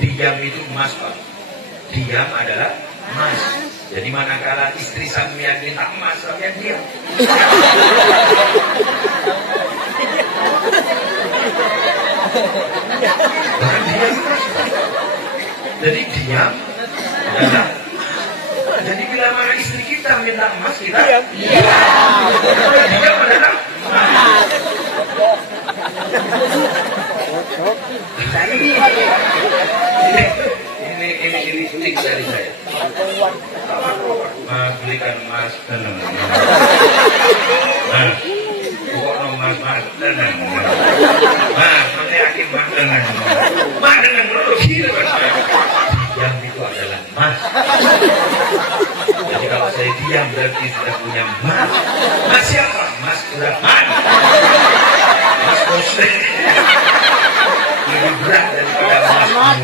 Diam itu emas, Pak. Diam adalah emas. Jadi manakala istri sampean minta emas, sampean diam. Jadi diam adalah. Jadi bila mana istri kita minta emas, kita diam. Diam adalah emas. Ini trik dari saya. Mas belikan emas tenang. Mas, pokoknya mas tenang. Mas, nanti akhir mas tenang. Mas dengan gitu kan. Diam itu adalah emas. Jadi kalau saya diam berarti sudah punya emas. Mas siapa? Mas Rahman. Mas Kostek. Lebih berat daripada emas.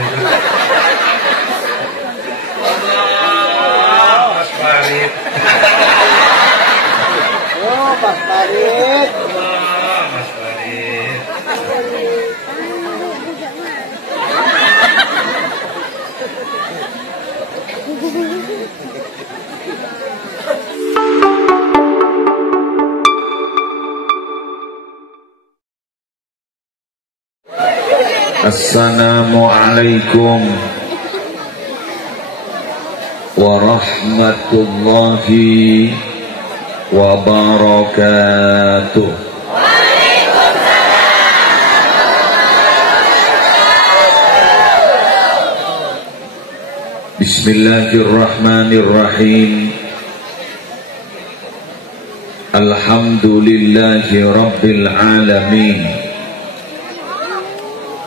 Mas Farid. Oh, Mas Farid. Mas Farid. Assalamualaikum warahmatullahi wabarakatuh. Bismillahirrahmanirrahim. Alhamdulillahi rabbil alamin.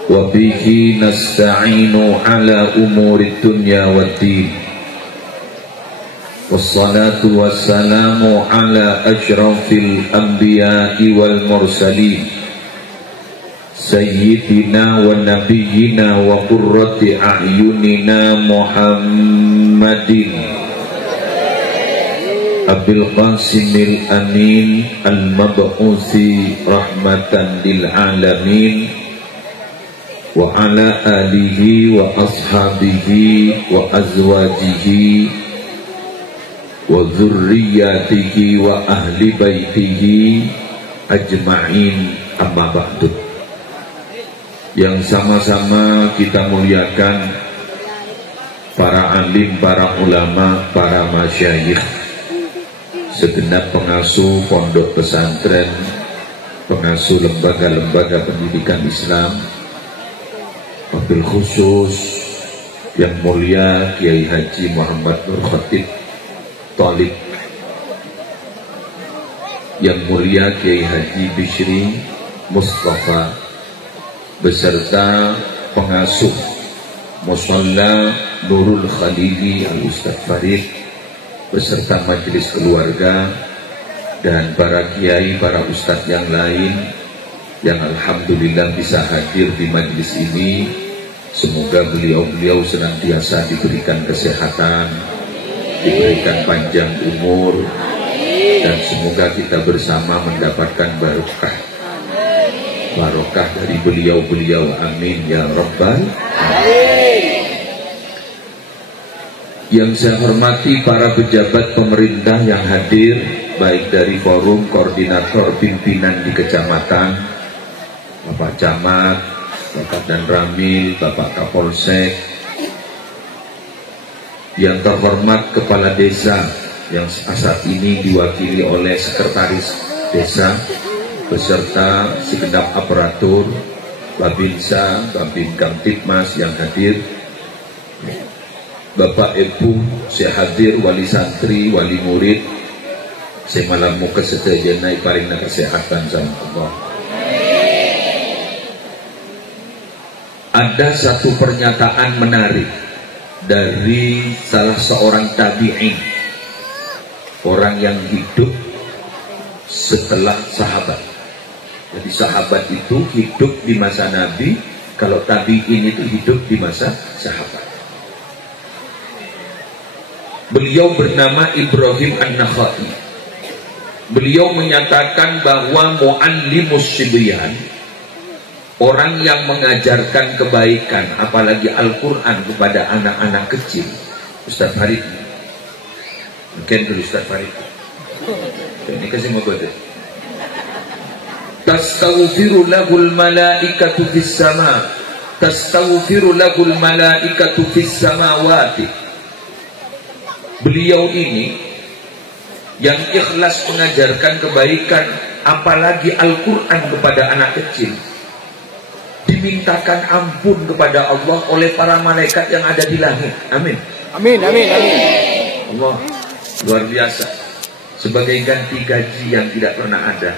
وبه نستعين على أمور الدنيا والدين والصلاة والسلام على أشرف الأنبياء والمرسلين سيدنا ونبينا وقرة أعيننا محمد أبي القاسم الأمين المبعوث رحمة للعالمين wa ala alihi wa ashabihi wa azwajihi wa dzurriyyatihi wa ahli baitihi ajma'in, amma ba'du. Yang sama-sama kita muliakan para alim, para ulama, para masyayikh, segenap pengasuh pondok pesantren, pengasuh lembaga-lembaga pendidikan Islam, wabil khusus yang mulia Kiai Haji Muhammad Nur Khatib Thalib, yang mulia Kiai Haji Bishri Mustafa, beserta pengasuh Musalla Nurul Khalili Al-Ustadz Farid, beserta majelis keluarga dan para kiai, para ustadz yang lain yang alhamdulillah bisa hadir di majelis ini. Semoga beliau-beliau senantiasa diberikan kesehatan, diberikan panjang umur, dan semoga kita bersama mendapatkan barokah dari beliau-beliau, amin ya rabbal alamin. Yang saya hormati para pejabat pemerintah yang hadir, baik dari forum koordinator pimpinan di kecamatan, Bapak Camat, Bapak Dan Ramil, Bapak Kapolsek, yang terhormat Kepala Desa yang saat ini diwakili oleh Sekretaris Desa, beserta segenap aparatur, Babinsa, Babin Kamtipmas yang hadir, Bapak Ibu, saya hadir, wali santri, wali murid, saya malam muka sedayana iparingna kesehatan sama Allah. Ada satu pernyataan menarik dari salah seorang tabi'in, orang yang hidup setelah sahabat. Jadi sahabat itu hidup di masa Nabi, kalau tabi'in itu hidup di masa sahabat. Beliau bernama Ibrahim An-Nakhai. Beliau menyatakan bahwa muallimus sibyan, Orang yang mengajarkan kebaikan, apalagi Al-Quran kepada anak-anak kecil, Ustaz Farid, mungkin dulu Ustaz Farid, ini kasih mau gue. Tastaghfiru lahul malaikatu fis sama, tastaghfiru lahul malaikatu fis samawati. Beliau ini yang ikhlas mengajarkan kebaikan, apalagi Al-Quran kepada anak kecil, dimintakan ampun kepada Allah oleh para malaikat yang ada di langit. Amin. Amin, amin, amin. Allah luar biasa. Sebagai ganti gaji yang tidak pernah ada.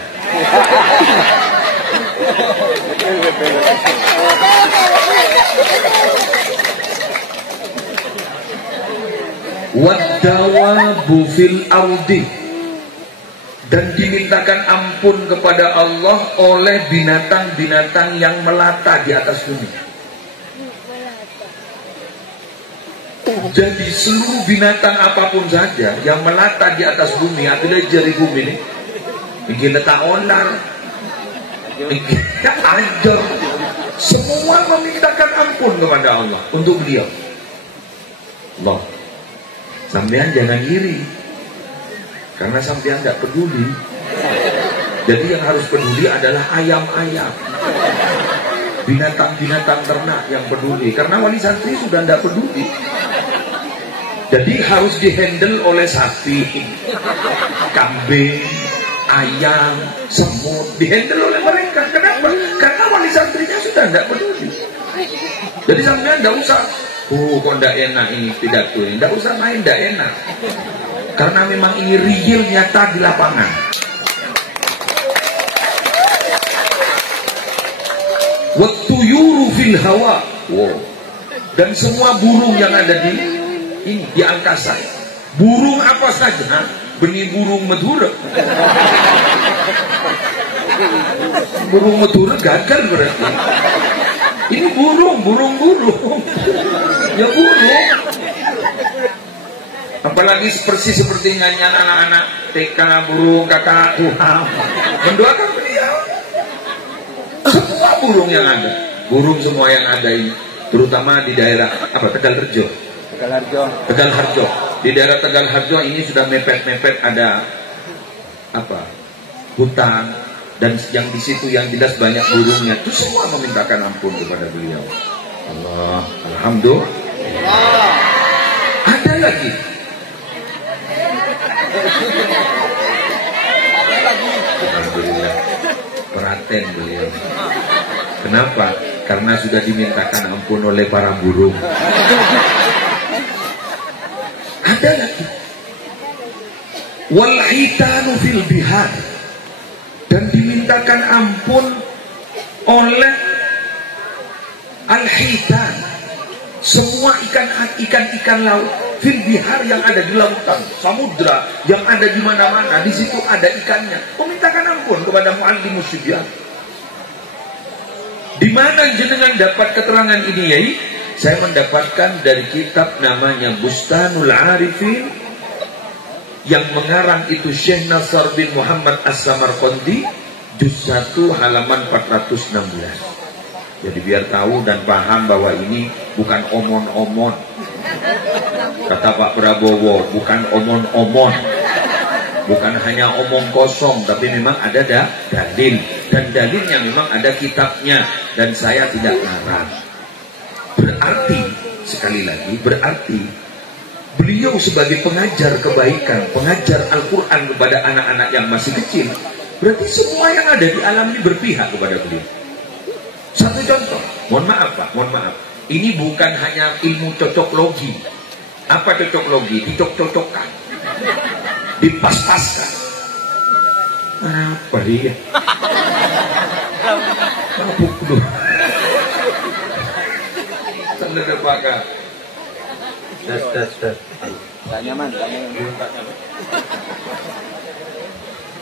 Wadawabu fil ardi, dan dimintakan ampun kepada Allah oleh binatang-binatang yang melata di atas bumi. Jadi seluruh binatang apapun saja yang melata di atas bumi, artinya jari bumi ini, bikin letak onar, bikin ajar, semua memintakan ampun kepada Allah untuk beliau. Allah, sampean jangan iri, karena sampean tidak peduli. Jadi yang harus peduli adalah ayam-ayam, binatang-binatang ternak yang peduli. Karena wali santri sudah tidak peduli. Jadi harus dihandle oleh sapi, kambing, ayam, semut, dihandle oleh mereka. Kenapa? Karena wali santrinya sudah tidak peduli. Jadi sampean tidak usah, kok tidak enak ini pidato ini, tidak usah main tidak enak. Karena memang ini real, nyata di lapangan. Wattuyuru fil hawa. Wow. Dan semua burung yang ada di ini di angkasa. Burung apa saja? Benih burung Madura. Burung Madura gagal berarti. Ini burung. Ya burung. Apalagi persis seperti nyanyian anak-anak TK, burung kakak Tuhan mendoakan beliau. Semua burung yang ada, burung semua yang ada ini, terutama di daerah apa, Tegal Harjo. Di daerah Tegal Harjo ini sudah mepet-mepet ada apa, hutan, dan yang di situ yang jelas banyak burungnya. Itu semua memintakan ampun kepada beliau. Allah, alhamdulillah. Ada lagi. Alhamdulillah, perhatian beliau. Kenapa? Karena sudah dimintakan ampun oleh para burung. Ada lagi. Wal hitanu fil bihar, dan dimintakan ampun oleh al-hitan, semua ikan-ikan laut fil bihar yang ada di lautan, samudra yang ada di mana-mana, di situ ada ikannya. Memintakan ampun kepada muallimus sibyan. Di mana jenengan dapat keterangan ini, Yai? Saya mendapatkan dari kitab namanya Bustanul Arifin, yang mengarang itu Syekh Nasr bin Muhammad As-Samarqandi, juz 1 halaman 416. Jadi biar tahu dan paham bahwa ini bukan omon-omon. Kata Pak Prabowo, bukan omon-omon, bukan hanya omong kosong, tapi memang ada dalil, dan dalilnya memang ada kitabnya, dan saya tidak ngarang. Berarti, sekali lagi, berarti beliau sebagai pengajar kebaikan, pengajar Al-Quran kepada anak-anak yang masih kecil, berarti semua yang ada di alam ini berpihak kepada beliau. Satu contoh, mohon maaf Pak, mohon maaf, ini bukan hanya ilmu cocoklogi. Apa cocoklogi? Dicocok-cocokkan, dipas-paskan. Apa dia? Apa dulu? Tanda bakar. Das. Nyaman.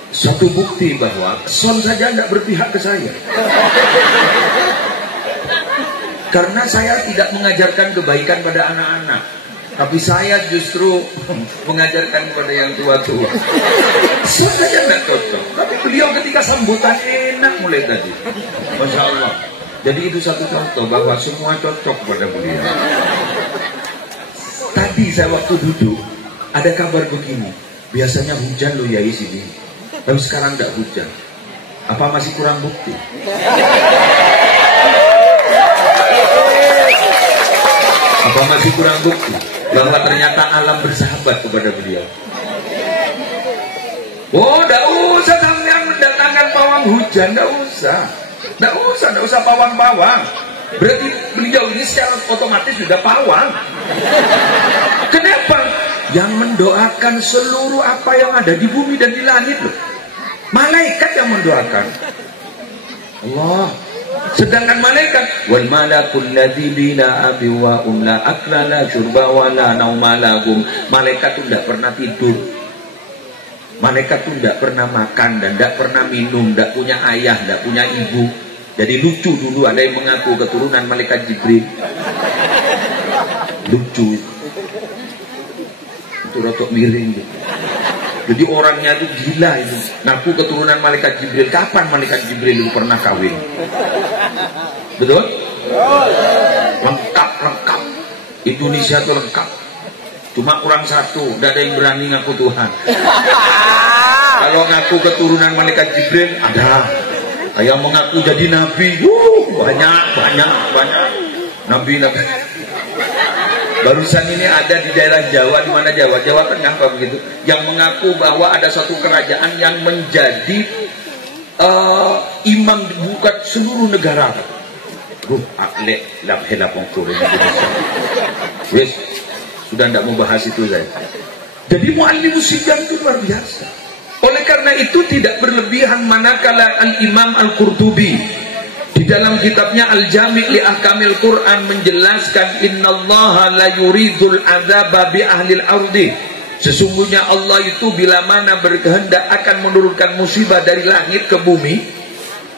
Suatu bukti bahwa son saja tidak berpihak ke saya. Karena saya tidak mengajarkan kebaikan pada anak-anak, tapi saya justru mengajarkan kepada yang tua-tua. Son saja tidak cocok. Tapi beliau ketika sambutan enak mulai tadi. Masya Allah. Jadi itu satu contoh bahwa semua cocok pada beliau. Tadi saya waktu duduk, ada kabar begini. Biasanya hujan loh ya di sini. Tapi sekarang tidak hujan. Apa masih kurang bukti? Apa masih kurang bukti bahwa ternyata alam bersahabat kepada beliau? Oh, tidak usah sampean mendatangkan pawang hujan, tidak usah. Tidak usah pawang-pawang. Berarti beliau ini secara otomatis sudah pawang. Kenapa? Yang mendoakan seluruh apa yang ada di bumi dan di langit loh. Malaikat yang mendoakan. Allah. Sedangkan malaikat wal malakul ladzi bina abi wa umla aklala syurba wala naumalagum. Malaikat itu tidak pernah tidur. Malaikat itu tidak pernah makan dan tidak pernah minum, tidak punya ayah, tidak punya ibu. Jadi lucu dulu ada yang mengaku keturunan malaikat Jibril. Lucu. Itu rotok miring gitu. Jadi orangnya itu gila itu. Ngaku keturunan malaikat Jibril. Kapan malaikat Jibril itu pernah kawin? Betul? Lengkap. Indonesia itu lengkap. Cuma kurang satu, tidak ada yang berani ngaku Tuhan. Kalau ngaku keturunan malaikat Jibril ada. Yang mengaku jadi nabi, banyak. Nabi. Barusan ini ada di daerah Jawa, di mana Jawa Tengah apa begitu, yang mengaku bahwa ada suatu kerajaan yang menjadi imam bukan seluruh negara. Wes, sudah tidak mau bahas itu saya. Jadi Muallimus Sibyan itu luar biasa. Oleh karena itu tidak berlebihan manakala Al-Imam Al-Qurtubi di dalam kitabnya Al-Jami' li Ahkamil Quran menjelaskan innallaha la yuridul adzaba bi ahlil ardi. Sesungguhnya Allah itu bila mana berkehendak akan menurunkan musibah dari langit ke bumi.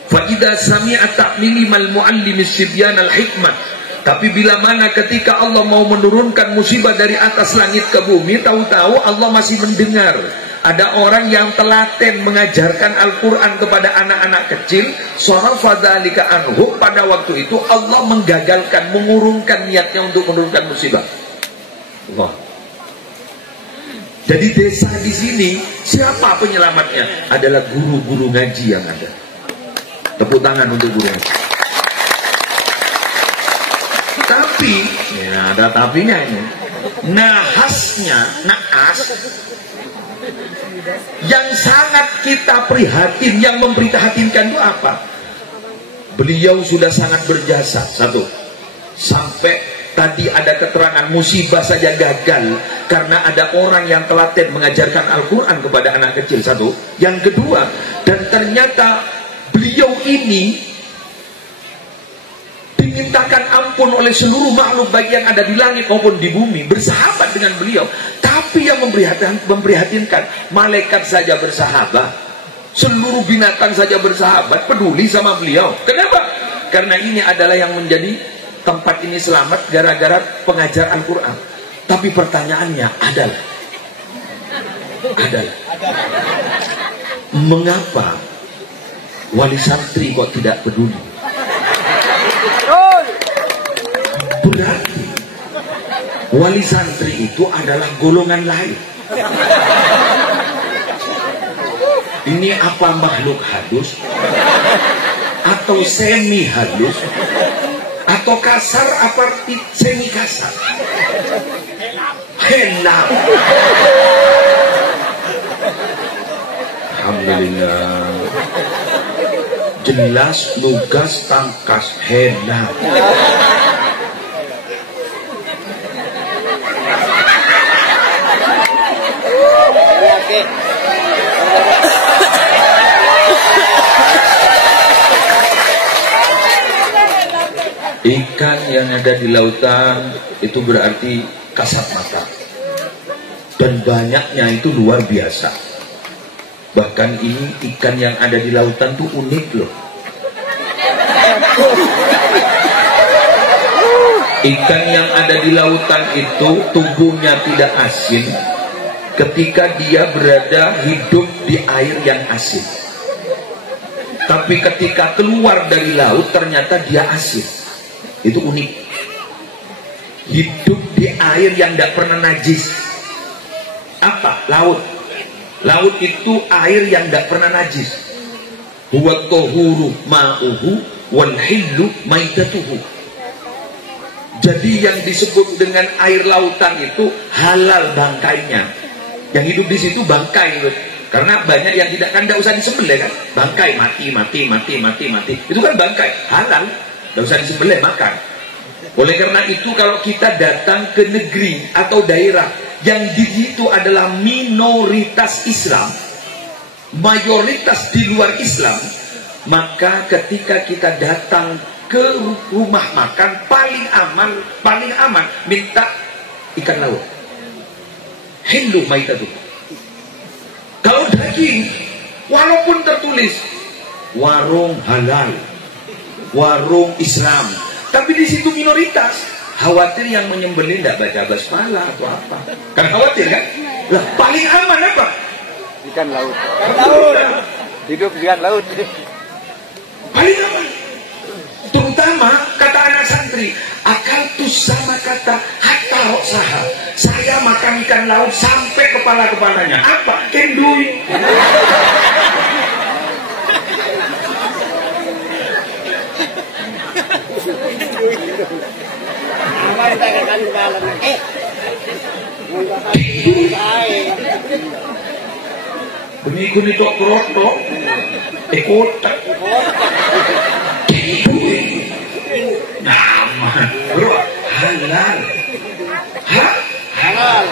Fa idza sami'a ta'limal muallimis sibyan al-hikmah. Tapi bila mana ketika Allah mau menurunkan musibah dari atas langit ke bumi, tahu-tahu Allah masih mendengar. Ada orang yang telaten mengajarkan Al-Quran kepada anak-anak kecil. Sarafadzalika anhu. Pada waktu itu Allah menggagalkan, mengurungkan niatnya untuk menurunkan musibah. Allah. Jadi desa di sini siapa penyelamatnya? Adalah guru-guru ngaji yang ada. Tepuk tangan untuk guru ngaji. Tapi, ya ada tapinya ini. Naas yang sangat kita prihatin, yang memprihatinkan itu apa? Beliau sudah sangat berjasa. Satu, sampai tadi ada keterangan musibah saja gagal karena ada orang yang telaten mengajarkan Al-Quran kepada anak kecil. Satu. Yang kedua, dan ternyata beliau ini dimintakan ampun oleh seluruh makhluk baik yang ada di langit maupun di bumi, bersahabat dengan beliau. Tapi yang memprihatinkan, malaikat saja bersahabat, seluruh binatang saja bersahabat, peduli sama beliau. Kenapa? Karena ini adalah yang menjadi tempat ini selamat gara-gara pengajar Al-Quran. Tapi pertanyaannya adalah mengapa wali santri kok tidak peduli? Berarti wali santri itu adalah golongan lain. Ini apa makhluk halus atau semi halus atau kasar apa semi kasar? Hendak. Alhamdulillah. Jelas lugas tangkas hendak. Ikan yang ada di lautan itu berarti kasat mata, dan banyaknya itu luar biasa. Bahkan ini ikan yang ada di lautan tuh unik loh. Ikan yang ada di lautan itu tubuhnya tidak asin ketika dia berada hidup di air yang asin. Tapi ketika keluar dari laut ternyata dia asin. Itu unik. Hidup di air yang tidak pernah najis. Apa? Laut. Laut itu air yang tidak pernah najis. Huwa tahuru ma'uhu wal hillu maitatuhu. Jadi yang disebut dengan air lautan itu halal bangkainya. Yang hidup di situ bangkai. Karena banyak yang tidak usah disembelih kan. Bangkai mati. Itu kan bangkai halal. Tidak usah disembelih, makan. Oleh karena itu kalau kita datang ke negeri atau daerah yang di situ adalah minoritas Islam, mayoritas di luar Islam, maka ketika kita datang ke rumah makan paling aman minta ikan laut. Hindu maitatu. Kalau daging, walaupun tertulis warung halal, warung Islam, tapi di situ minoritas, khawatir yang menyembelih tidak baca basmalah atau apa. Kan khawatir kan? Lah paling aman apa? Ikan laut. Laut. Hidup ikan laut. Paling aman. Terutama kata anak santri, akaltus sama kata hatta roksaha. Saya makan ikan laut sampai kepala-kepalanya. Apa? Kendui. Benikun itu kroto, kotak, nama, bro, halal, halal.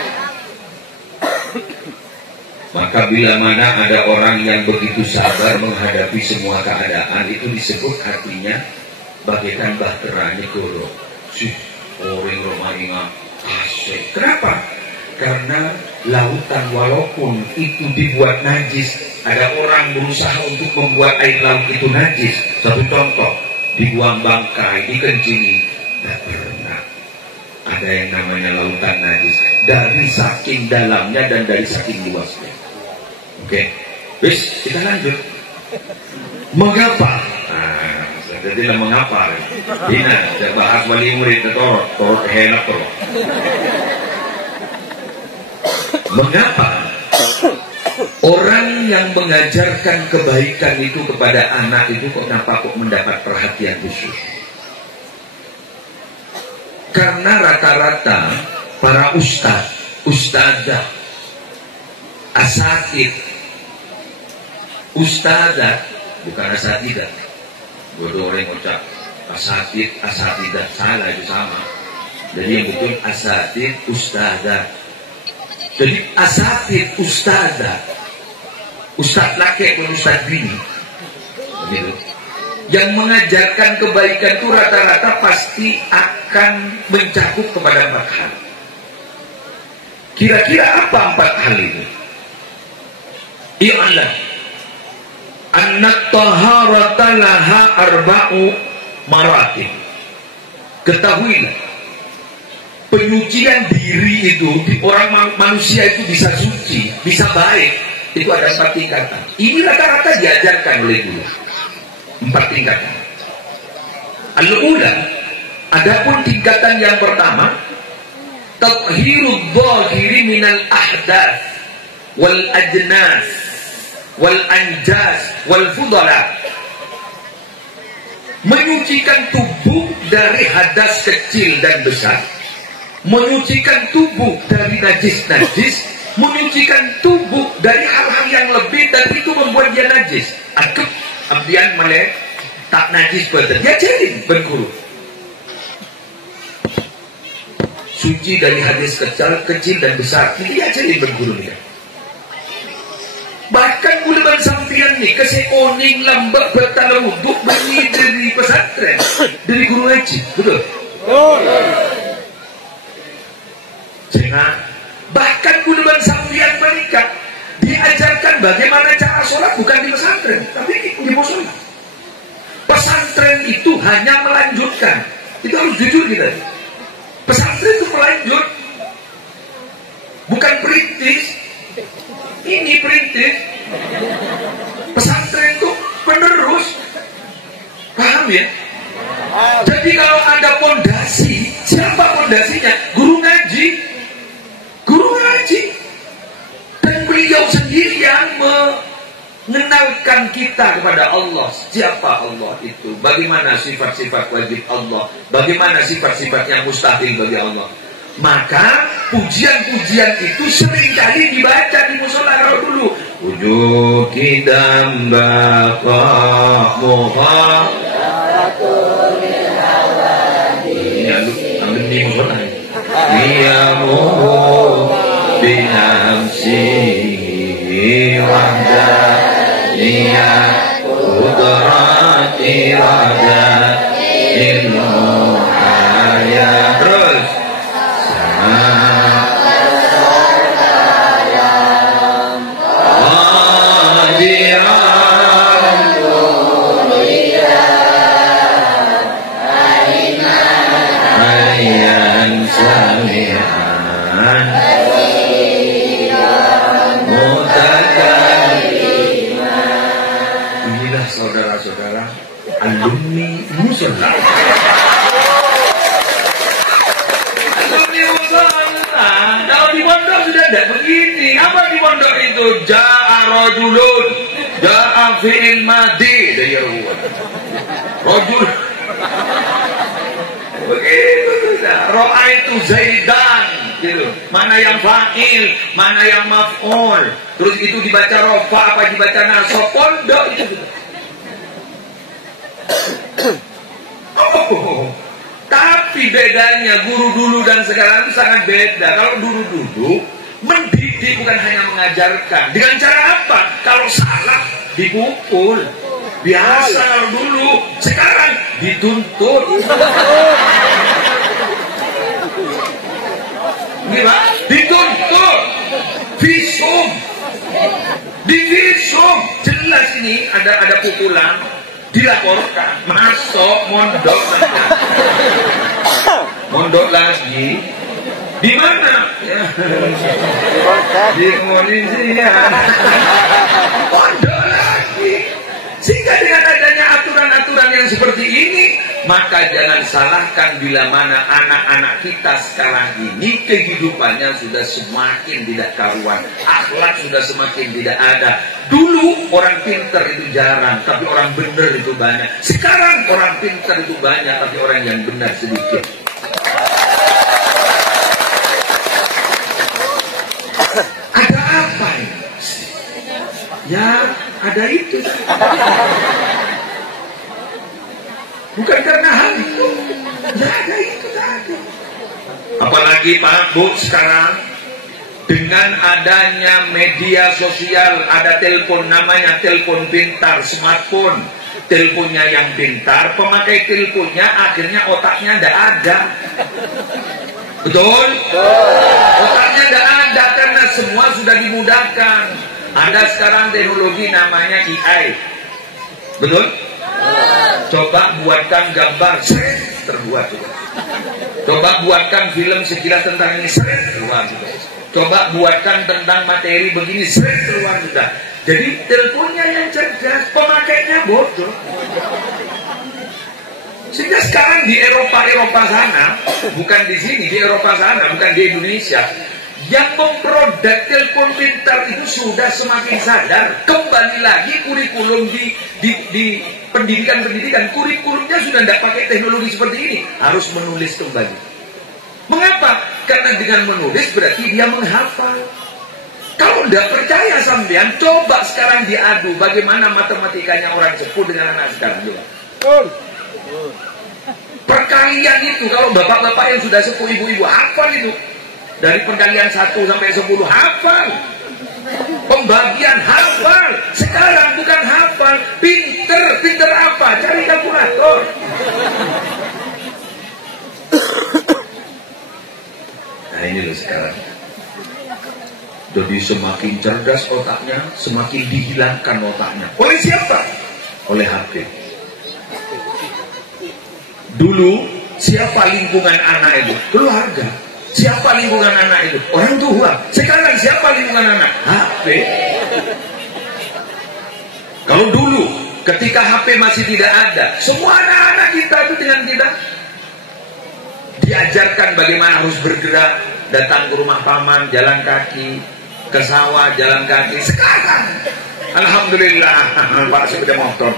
Maka bila mana ada orang yang begitu sabar menghadapi semua keadaan, itu disebut artinya bagaikan bahterani koro. Orang Romainga asik. Kenapa? Karena lautan walaupun itu dibuat najis, ada orang berusaha untuk membuat air laut itu najis. Satu contoh, dibuang bangkai, dikencingi, tidak pernah ada yang namanya lautan najis. Dari saking dalamnya dan dari saking luasnya. Oke, bis kita lanjut. Mengapa? Jadi lah mengapa? Dina, saya bahas wali murid torot henak torot. Mengapa orang yang mengajarkan kebaikan itu kepada anak itu kenapa kok mendapat perhatian khusus? Karena rata-rata para ustazah, asatid, ustazah bukan asatidah. Bodoh orang ucap asatid, asatidah, salah itu sama. Jadi yang betul asatid, ustazah. Jadi asatid, ustazah, ustaz laki atau ustaz bini, begitu. Yang mengajarkan kebaikan itu rata-rata pasti akan mencakup kepada 4 hal. Kira-kira apa 4 hal itu? I'lam anna taharata laha arba'u maratib. Ketahuilah, penyucian diri itu orang manusia itu bisa suci, bisa baik, itu ada 4 tingkatan. Ini rata-rata diajarkan oleh guru. 4 tingkatan. Al-ula, adapun tingkatan yang pertama, tathhirud dhahiri minal ahdath wal ajnas wal anjas wal fudala. Menyucikan tubuh dari hadas kecil dan besar, menyucikan tubuh dari najis-najis, menyucikan tubuh dari hal-hal yang lebih dan itu membuat dia najis. Akep abdian melek tak najis betul. Dia jadi berguru. Suci dari hadis kecil dan besar. Dia jadi berguru dia. Bahkan bulan sampian nih kesekoning lambak bertala wuduk bagi dari pesantren, dari guru ngaji, betul? Jangan. Bahkan bulan sampian menikah diajarkan bagaimana cara sholat bukan di pesantren, tapi di musola. Pesantren itu hanya melanjutkan. Itu harus jujur kita. Pesantren itu melanjut, bukan perintis. Ini perintis. Pesantren itu penerus. ya? Jadi kalau ada pondasi, siapa pondasinya? Guru ngaji. Guru ngaji. Dan beliau sendiri yang mengenalkan kita kepada Allah. Siapa Allah itu? Bagaimana sifat-sifat wajib Allah? Bagaimana sifat-sifat yang mustahil bagi Allah? Maka pujian-pujian itu seringkali dibaca di musola kalau dulu. Wujud kidam baqa muha. Ini musola. Dia muhu binamsi wahda dia kudrati wahda ilmu hayat. Terus inilah saudara-saudara alumni musola. Alumni musola. Kalau di pondok sudah tidak begini. Apa di pondok itu? Ja'a rajulun, ja'a fi'il madi dari rajul. Begitu saja. Ro'a itu zaidan. Gitu. Mana yang fa'il, mana yang maf'ul. Terus itu dibaca rofa apa dibaca nasab, pondok itu. Oh, tapi bedanya guru dulu dan sekarang itu sangat beda. Kalau dulu mendidik bukan hanya mengajarkan. Dengan cara apa? Kalau salah dipukul. Biasa kalau dulu. Sekarang dituntut. Dituntut, visum, divisum, jelas ini ada pukulan, dilaporkan, masuk mondok lagi, di mana? Ya. Di kepolisian, mondok lagi. Sehingga dengan adanya aturan-aturan yang seperti ini, maka jangan salahkan bila mana anak-anak kita sekarang ini kehidupannya sudah semakin tidak karuan, akhlak sudah semakin tidak ada. Dulu orang pintar itu jarang, tapi orang benar itu banyak. Sekarang orang pintar itu banyak, tapi orang yang benar sedikit. Ada apa ini? Ya, ada itu. Bukan karena hal itu. Ya ada itu, ada. Apalagi Pak Bu sekarang dengan adanya media sosial, ada telepon namanya telepon pintar, smartphone. Teleponnya yang pintar, pemakai teleponnya akhirnya otaknya tidak ada. Betul? Otaknya tidak ada karena semua sudah dimudahkan. Ada sekarang teknologi namanya AI. Betul? Coba buatkan gambar, terbuat juga. Coba buatkan film sekilas tentang ini, keluar juga. Coba buatkan tentang materi begini, keluar juga. Jadi teleponnya yang cerdas, pemakainya bodoh. Sehingga sekarang di Eropa sana, bukan di sini, di Eropa sana, bukan di Indonesia, yang memproduk telepon pintar itu sudah semakin sadar. Kembali lagi kurikulum di pendidikan-pendidikan, kurikulumnya sudah tidak pakai teknologi seperti ini, harus menulis kembali. Mengapa? Karena dengan menulis berarti dia menghafal. Kalau tidak percaya sampean, coba sekarang diadu bagaimana matematikanya orang sepuh dengan anak sekarang juga. Perkalian itu kalau bapak-bapak yang sudah sepuh, ibu-ibu hafal itu. Dari perkalian 1 sampai 10 hafal. Pembagian hafal. Sekarang bukan hafal, pinter. Pinter apa? Cari kalkulator. Nah ini loh sekarang. Jadi semakin cerdas otaknya, semakin dihilangkan otaknya. Oleh siapa? Oleh HP. Dulu siapa lingkungan anak itu? Keluarga. Siapa lingkungan anak itu? Orang tua. Sekarang siapa lingkungan anak? HP. Kalau dulu Ketika HP masih tidak ada, semua anak-anak kita itu dengan kita diajarkan bagaimana harus bergerak, datang ke rumah paman, jalan kaki, ke sawah, jalan kaki. Sekarang, alhamdulillah, Pak sepeda motor.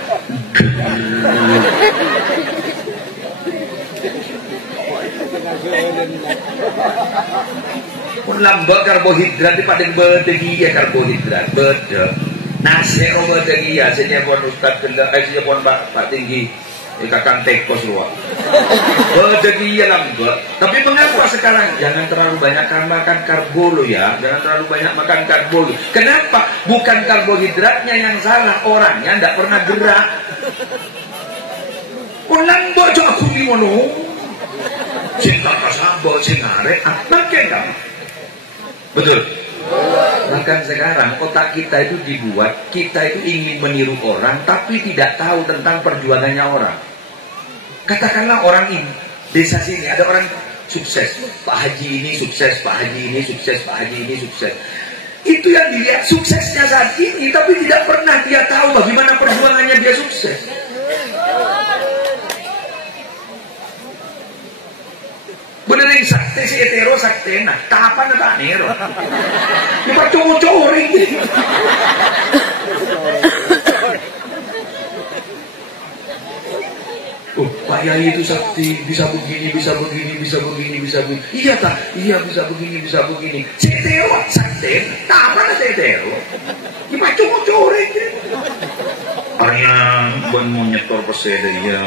Pun lambat karbohidrat di pada bedegi ya karbohidrat beda. Nasi roba bedegi ya sini pun Ustaz Kendal, sini pun Pak Tinggi, kakang tekos luar. Bedegi ya lambat. Tapi mengapa sekarang jangan terlalu banyak makan karbo lo ya, jangan terlalu banyak makan karbo lo. Kenapa? Bukan karbohidratnya yang salah, orangnya tidak pernah gerak. Pun lambat jo aku di mono. Cinta kasabo, cinare, makin kamu. Betul. Bahkan sekarang otak kita itu dibuat, kita itu ingin meniru orang, tapi tidak tahu tentang perjuangannya orang. Katakanlah orang ini, desa sini ada orang sukses, Pak Haji ini sukses, Pak Haji ini sukses, Pak Haji ini sukses. Itu yang dilihat suksesnya saat ini, tapi tidak pernah dia tahu bagaimana perjuangannya dia sukses. Benerin sakti si etero sakti nah kapan tak nero cuma cowok-cowok ini Pak Yai itu sakti bisa begini bisa begini bisa begini bisa begini iya tak iya bisa begini bisa begini si etero sakti kapan si etero cuma cowok-cowok ini hanya buat mau nyetor peseda ya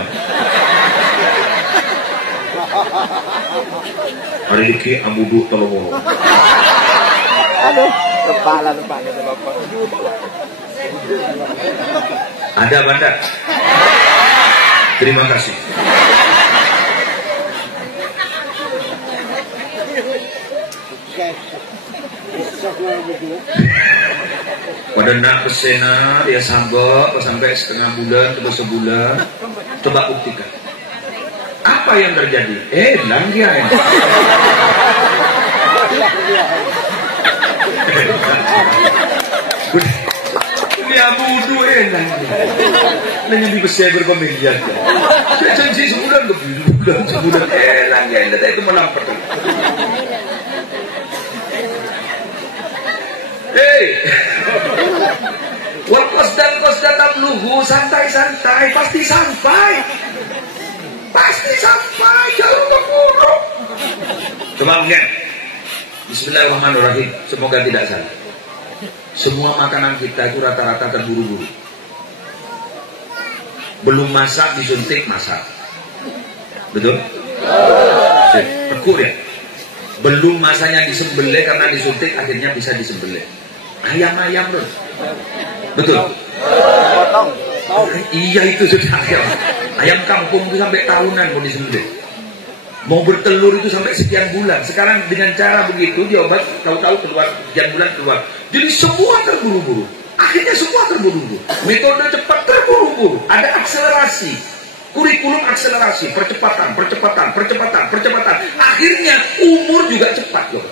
hari ini ambudu tolong. Aduh, kepala Bapak. Ada Banda? Terima kasih. Pada nak pesena dia sampai setengah bulan atau sebulan, coba buktikan. Apa yang terjadi? Langgia ya. Dia budu langgia. Nanya di besar berpemilihan. Saya janji sebulan ke sebulan. Langgia itu melampar. Wakos dan luhu santai-santai pasti sampai. Pasti sampai jalur ke buruk. Coba lihat. Bismillahirrahmanirrahim. Semoga tidak salah. Semua makanan kita itu rata-rata terburu-buru. Belum masak disuntik masak. Betul? Tekur ya. Belum masanya disembelih karena disuntik akhirnya bisa disembelih. Ayam-ayam loh. Betul? Iya itu sudah ayam kampung itu sampai tahunan mau disembelih. Mau bertelur itu sampai sekian bulan. Sekarang dengan cara begitu diobat tahu-tahu keluar sekian bulan keluar. Jadi semua terburu-buru. Akhirnya semua terburu-buru. Metode cepat terburu-buru. Ada akselerasi. Kurikulum akselerasi, percepatan. Akhirnya umur juga cepat loh.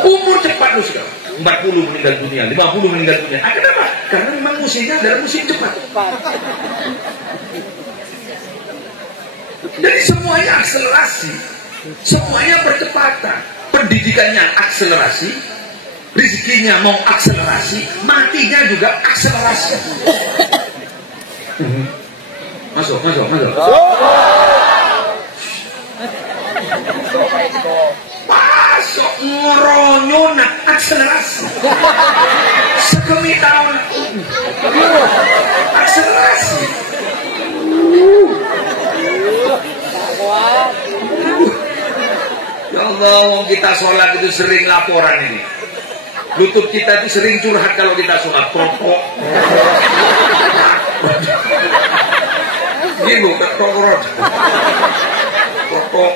Umur cepat loh sekarang. 40 meninggal dunia, 50 meninggal dunia. Kenapa? Karena memang musimnya adalah musim cepat. Jadi semuanya akselerasi, semuanya percepatan. Pendidikannya akselerasi, rezekinya mau akselerasi, matinya juga akselerasi. Masuk. Masuk ngoronyo nak akselerasi. Sekemi tahun akselerasi. Ya Allah, kita sholat itu sering laporan ini. Lutut kita itu sering curhat kalau kita sholat. Prokok. Ini bukan prokok. Prokok.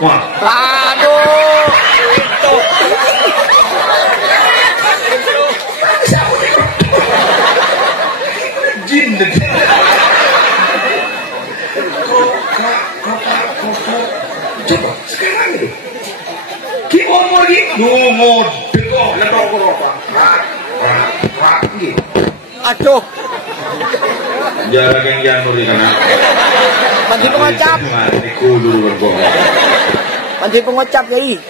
Wah. Aduh. Itu. Jin. Coba sekarang itu. Ki umur gitu, ngode kok, letok kok. Aduh. Jarak yang janur di sana. Mandi pengocap. Mati kudu berbohong. Mandi pengocap Yai.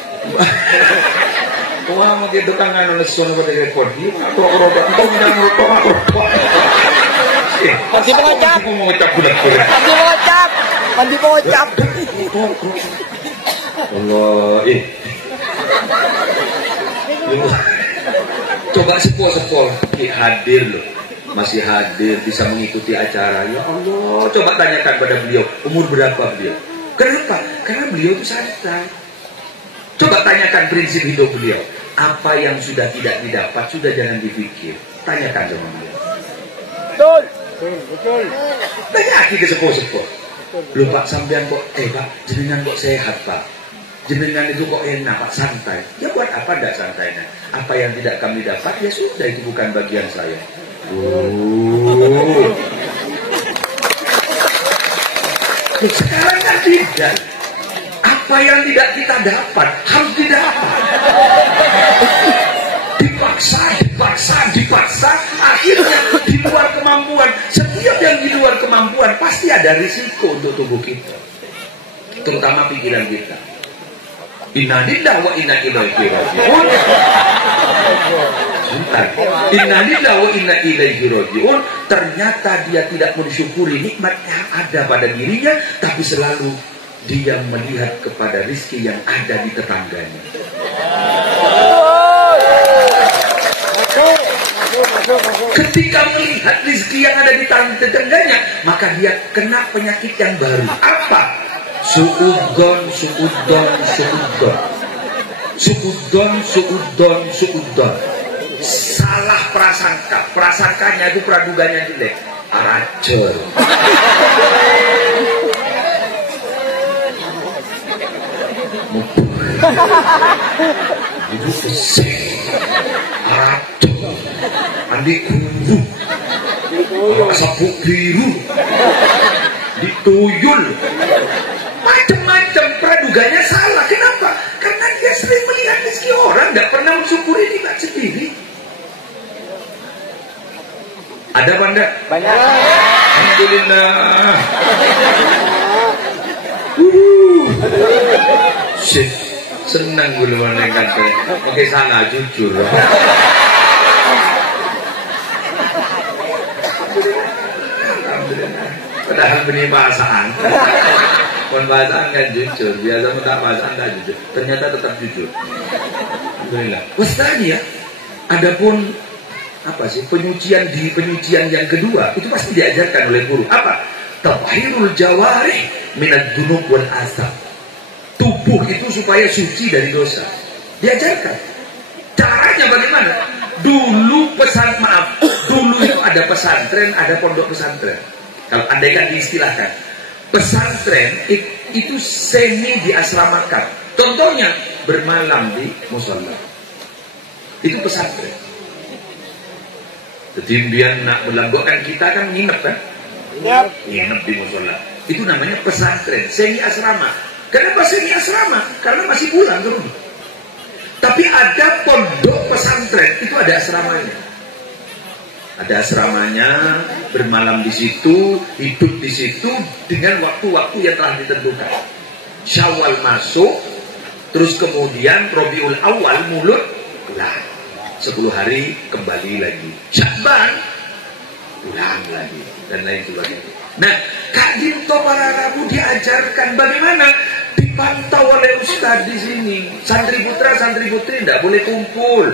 Wah, mau gitu kangen oleh sono pada rekod. Aku roda entong janur tong aku. Mandi pengocap. Aku mau ngecap budak-budak. Mandi pengocap. Mandi pengocap. Allah, coba sepol hadir loh, masih hadir bisa mengikuti acara. Ya Allah, coba tanyakan pada beliau umur berapa beliau. Kenapa? Karena beliau itu santai. Coba tanyakan prinsip hidup beliau. Apa yang sudah tidak didapat sudah jangan dipikir. Tanyakan sama beliau. Betul. Betul. Tanyaki ke sepo-sepo. Belum Pak sampean kok, Pak jenengan kok sehat Pak. Jenengan itu kok enak Pak, santai. Ya buat apa enggak santainya? Apa yang tidak kami dapat ya sudah, itu bukan bagian saya. Sekarang kan tidak. Apa yang tidak kita dapat harus didapat. Dipaksa, akhirnya di luar kemampuan. Setiap yang di luar kemampuan pasti ada risiko untuk tubuh kita, terutama pikiran kita. Inna lillahi wa inna ilaihi raji'un. Inna lillahi wa inna ilaihi raji'un. Ternyata dia tidak mensyukuri nikmat yang ada pada dirinya, tapi selalu dia melihat kepada rizki yang ada di tetangganya. Ketika melihat rizki yang ada di tetangganya, maka dia kena penyakit yang baru. Apa? Suudon. Salah prasangka. Prasangkanya itu praduganya jelek. Aracor. Itu pesek. Aracor. Andi guru. Sabuk biru. Dituyul. Macam-macam praduganya salah. Kenapa? Karena dia sering melihat rezeki orang, tidak pernah mensyukuri nikmat sendiri. Ada apa enggak? Banyak. Alhamdulillah. Senang gue menaikkan. Oke, sana jujur. Padahal beri bahasaan. Pembahasan kan jujur, biasa minta bahasaan tak jujur, ternyata tetap jujur. Alhamdulillah. Wastani ya. Adapun apa sih penyucian yang kedua itu pasti diajarkan oleh guru. Apa? Tathhirul jawarih minad dzunub wal asam. Tubuh itu supaya suci dari dosa. Diajarkan. Caranya bagaimana? Dulu itu ada pesantren, ada pondok pesantren. Kalau andaikan diistilahkan, pesantren itu semi diasramakan. Contohnya bermalam di musola. Itu pesantren. Jadi biar nak melambokkan kita kan nginep kan? Nginep di musola. Itu namanya pesantren, semi asrama. Kenapa semi asrama? Karena masih pulang ke rumah. Tapi ada pondok pesantren, itu ada asramanya. Ada asramanya, bermalam di situ, hidup di situ dengan waktu-waktu yang telah ditentukan. Syawal masuk, terus kemudian Rabiul Awal mulut, pulang. 10 hari kembali lagi. Sya'ban, pulang lagi. Dan lain sebagainya. Nah, Kak Dinto para Rabu diajarkan bagaimana dipantau oleh Ustadz di sini. Santri putra, santri putri tidak boleh kumpul.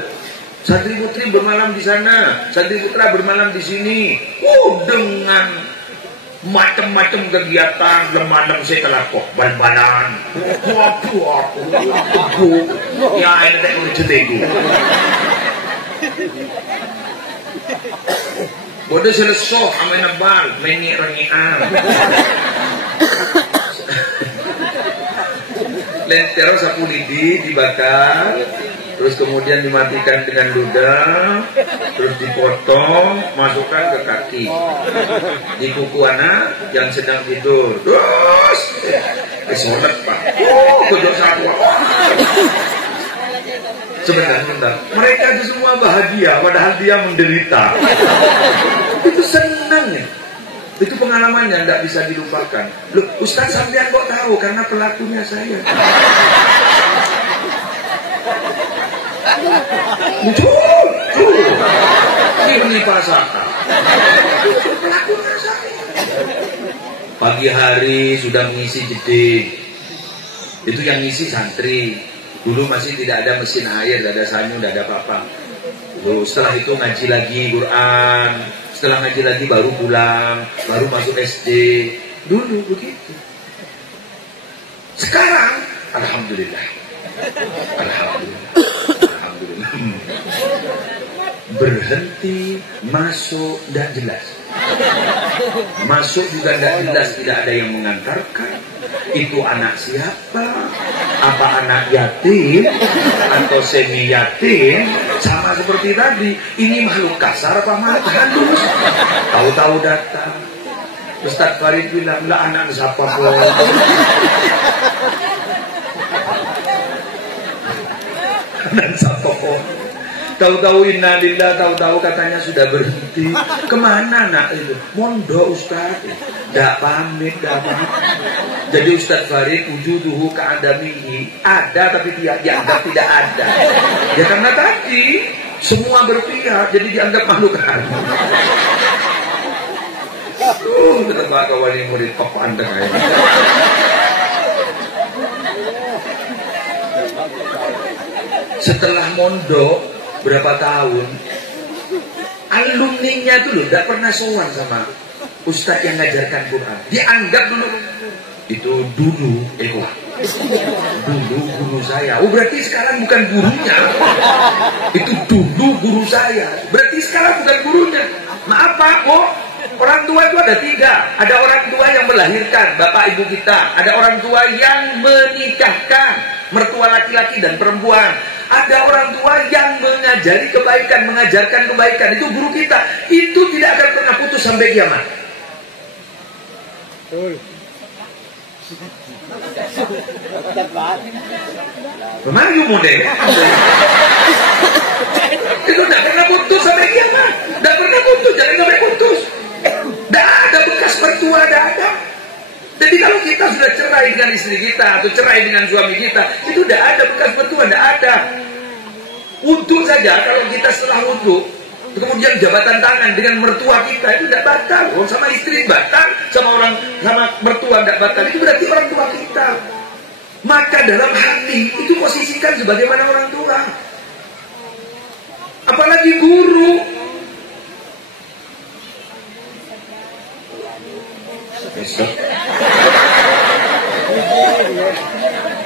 Santri putri bermalam di sana, santri putra bermalam di sini. Dengan macam-macam kegiatan, lemah-lemah saya kelakok, ban-banan. Waduh, ya ini tak boleh ceteku. Bodoh selesai, amin abal, menyi-renyian. Lentero sapu lidi dibakar, terus kemudian dimatikan dengan ludah, terus dipotong, masukkan ke kaki, di kuku anak yang sedang tidur. Terus kesolet Pak, kejok satu. sebentar. Mereka itu semua bahagia, padahal dia menderita. Itu senang ya. Itu pengalaman yang tidak bisa dilupakan. Loh, Ustaz sampean kok tahu? Karena pelakunya saya. Ini menimpa Saka. Pelakunya saya. Pagi hari sudah mengisi jeding. Itu yang ngisi santri. Dulu masih tidak ada mesin air, tidak ada sanyu, tidak ada apa-apa. Setelah itu ngaji lagi Quran. Setelah ngaji lagi baru pulang, baru masuk SD. Dulu begitu. Sekarang, alhamdulillah. Alhamdulillah. Berhenti masuk dan jelas. Masuk juga tidak jelas, tidak ada yang mengantarkan. Itu anak siapa? Apa anak yatim atau semi yatim? Sama seperti tadi. Ini makhluk kasar apa makhluk halus? Tahu-tahu datang. Ustaz Farid bilang, lah anak siapa pun. Anak siapa pun. Tahu-tahu innalillah, tahu-tahu katanya sudah berhenti. Kemana nak itu? Mondok Ustaz. Tidak pamit, tidak pamit. Jadi Ustaz Farid wujuduhu ka'adamihi. Ada tapi dia dianggap tidak ada. Ya karena tadi semua berpihak, jadi dianggap makhluk halus. Kenapa kau wali murid papa anda kayak ini? Setelah mondok berapa tahun, alumninya tuh loh tidak pernah sowan sama ustadz yang ngajarkan Quran. Dianggap dulu itu dulu guru saya. Oh berarti sekarang bukan gurunya. Itu dulu guru saya. Berarti sekarang bukan gurunya. Maaf Pak, oh orang tua itu ada tiga. Ada orang tua yang melahirkan, bapak ibu kita. Ada orang tua yang menikahkan, mertua laki-laki dan perempuan. Ada orang tua yang mengajari kebaikan, mengajarkan kebaikan. Itu guru kita. Itu tidak akan pernah putus sampai kiamat. Memang you model. Itu tidak pernah putus sampai kiamat. Tidak pernah putus, jangan sampai putus. Tidak ada bekas mertua, tidak ada. Jadi kalau kita sudah cerai dengan istri kita atau cerai dengan suami kita, itu tidak ada bekas mertua, tidak ada. Untung saja kalau kita setelah wudhu, kemudian jabatan tangan dengan mertua kita itu tidak batal. Orang sama istri batal, sama mertua tidak batal. Itu berarti orang tua kita. Maka dalam hati itu posisikan sebagaimana orang tua. Apalagi guru. Besok.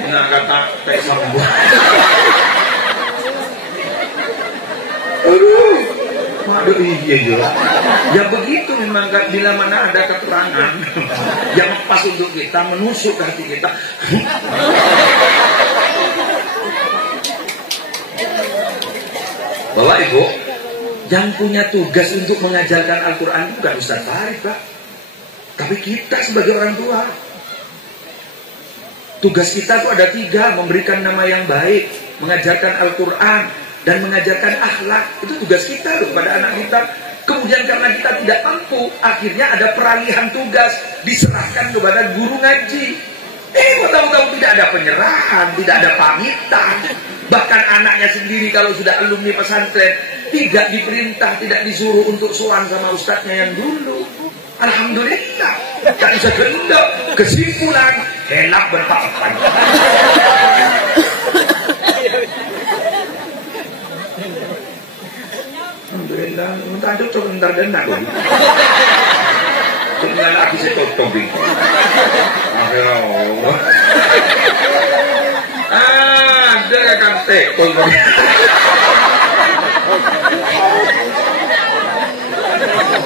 Nah kata pesong buah. Aduh iya juga. Ya begitu memang bila mana ada keterangan yang pas untuk kita menusuk hati kita. Bapak Ibu, yang punya tugas untuk mengajarkan Al-Quran bukan Ustaz Farid Pak, tapi kita sebagai orang tua. Tugas kita itu ada tiga: memberikan nama yang baik, mengajarkan Al-Quran, dan mengajarkan akhlak. Itu tugas kita loh pada anak kita. Kemudian karena kita tidak mampu, akhirnya ada peralihan tugas, diserahkan kepada guru ngaji. Tahu-tahu tidak ada penyerahan, tidak ada pamitan. Bahkan anaknya sendiri kalau sudah alumni pesantren, tidak diperintah, tidak disuruh untuk sowan sama ustadznya yang dulu. Alhamdulillah, tak bisa gendok. Kesimpulan, enak berpapan. Alhamdulillah, entah itu sebentar denak loh. Cuma lagi saya tutup bingung. Allah. Ada kan tekol.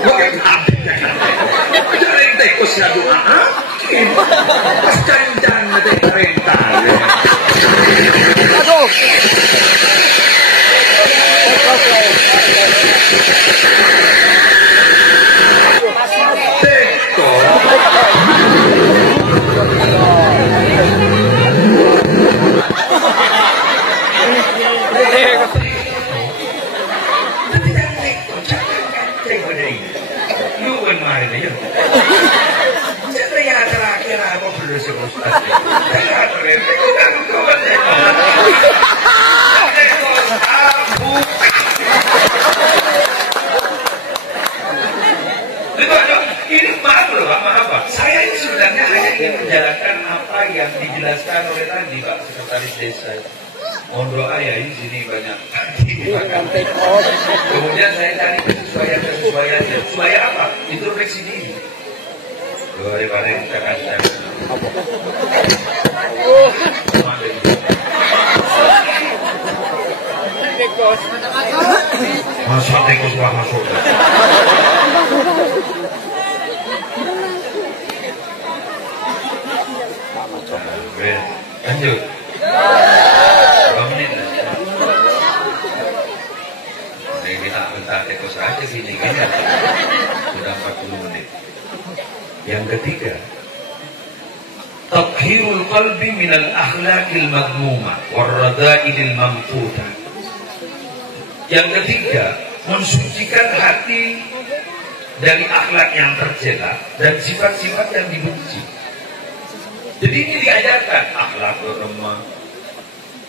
Bukan habisnya kan. Jangan tekol saya doa. Pas kanjan ada rental. Aduh. Tekol. yang dijelaskan oleh tadi Pak Sekretaris Desa. Mohon doa ya, di sini banyak. Kemudian saya cari kesesuaian. Supaya apa? Introspeksi diri. Daripada kita kasih. Masa tikus wah masuk. Lanjut. Berapa menit lah? Saya minta tikus aja sini kan? Sudah 40 menit. Yang ketiga, tathhirul qalbi minal akhlaqil madmumah warrada'ilil mamfudah. Yang ketiga, mensucikan hati dari akhlak yang tercela dan sifat-sifat yang dibenci. Jadi ini diajarkan akhlak lemah.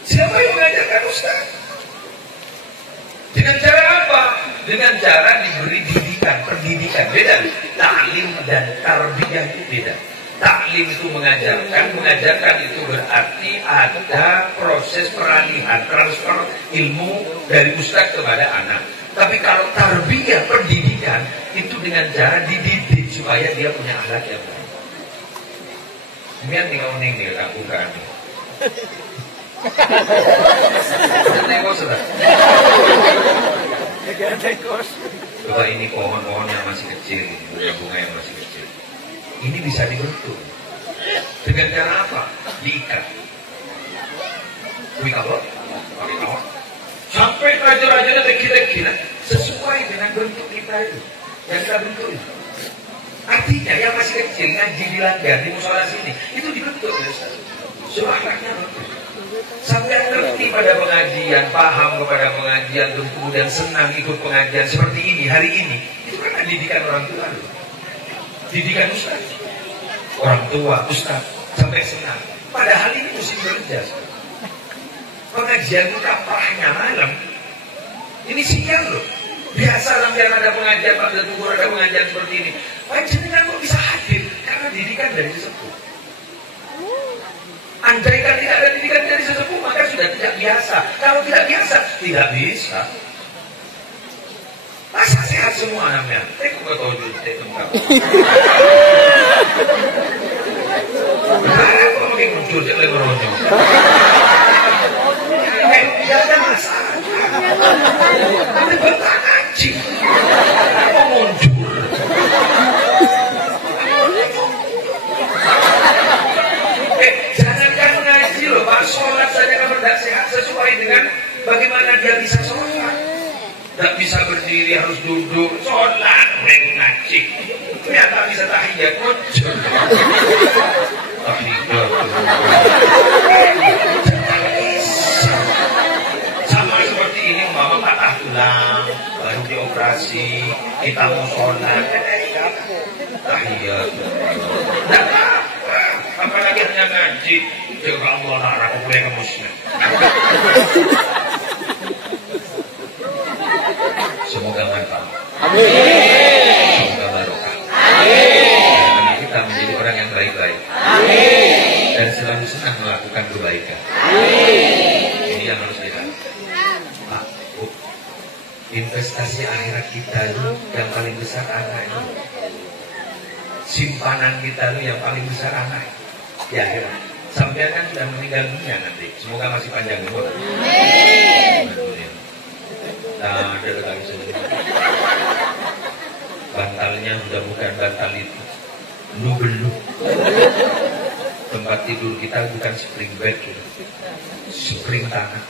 Siapa yang mengajarkan Ustaz? Dengan cara apa? Dengan cara diberi didikan, pendidikan. Beda. Ta'lim dan tarbiyah itu beda. Ta'lim itu mengajarkan itu berarti ada proses peralihan, transfer ilmu dari ustaz kepada anak. Tapi kalau tarbiyah, pendidikan, itu dengan cara dididik supaya dia punya akhlak yang baik. Kemudian tinggal nih aku bukan. Coba ini pohon-pohon yang masih kecil, bunga yang masih kecil. Ini bisa dibentuk dengan cara apa? Diikat. Pakai kawat. Sampai raja-rajanya tegil-tegil sesuai dengan bentuk kita itu yang kita bentuk itu. Artinya yang masih kecil ngaji di langgar di musola sini itu dibentuk ya Ustaz. Akhlaknya bagus. Sampai ngerti pada pengajian, paham kepada pengajian, dan kemudian senang ikut pengajian seperti ini hari ini. Itu kan didikan orang tua. Didikan Ustaz. Orang tua, Ustaz, sampai senang. Padahal ini mesti bekerja. Pengajian itu kaprahnya malam. Ini siang loh. Biasa sampai ada pengajian, pada tubuh ada pengajian seperti ini. Panjenengan kok bisa hadir? Karena didikan dari sesepuh. Andaikan tidak ada didikan dari sesepuh, maka sudah tidak biasa. Kalau tidak biasa, tidak bisa. Masa sehat semua namanya? Saya kok tahu dulu, saya tempat. Benar, kok mungkin muncul, saya lagi meronyong. Tidak ada masalah. Tapi bapak ngaji. Apa muncul? Jangankan ngaji loh, Pak. Sholat saja kalau tidak sehat sesuai dengan bagaimana dia bisa sholat. Tidak bisa berdiri, harus duduk. Sholat, ngaji. Ternyata bisa tahiyat, muncul. Tahiyat. Sama seperti ini, mama patah tulang, baru dioperasi, kita mau sholat. Tahiyat. Tidak apa. Apalagi hanya ngaji. Jaga Allah larang, aku boleh ke muslim. Semoga manfaat. Amin. Semoga barokah. Amin. Dan kita menjadi orang yang baik-baik. Amin. Dan selalu senang melakukan kebaikan. Amin. Ini yang harus kita. Pak, Bu, investasi akhirat kita itu yang paling besar anak itu. Simpanan kita itu yang paling besar anak. Ya, akhirat. Sampai kan sudah meninggal dunia nanti. Semoga masih panjang umur. Amin. Nah, ada kali sendiri. Bantalnya sudah bukan bantal itu. Belum. Tempat tidur kita bukan spring bed, spring tanah.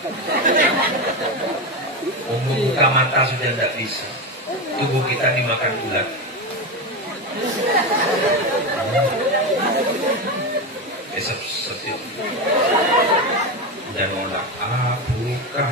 Membuka mata sudah tidak bisa. Tubuh kita dimakan ulat. Besok setiap dan nolak. Bukan.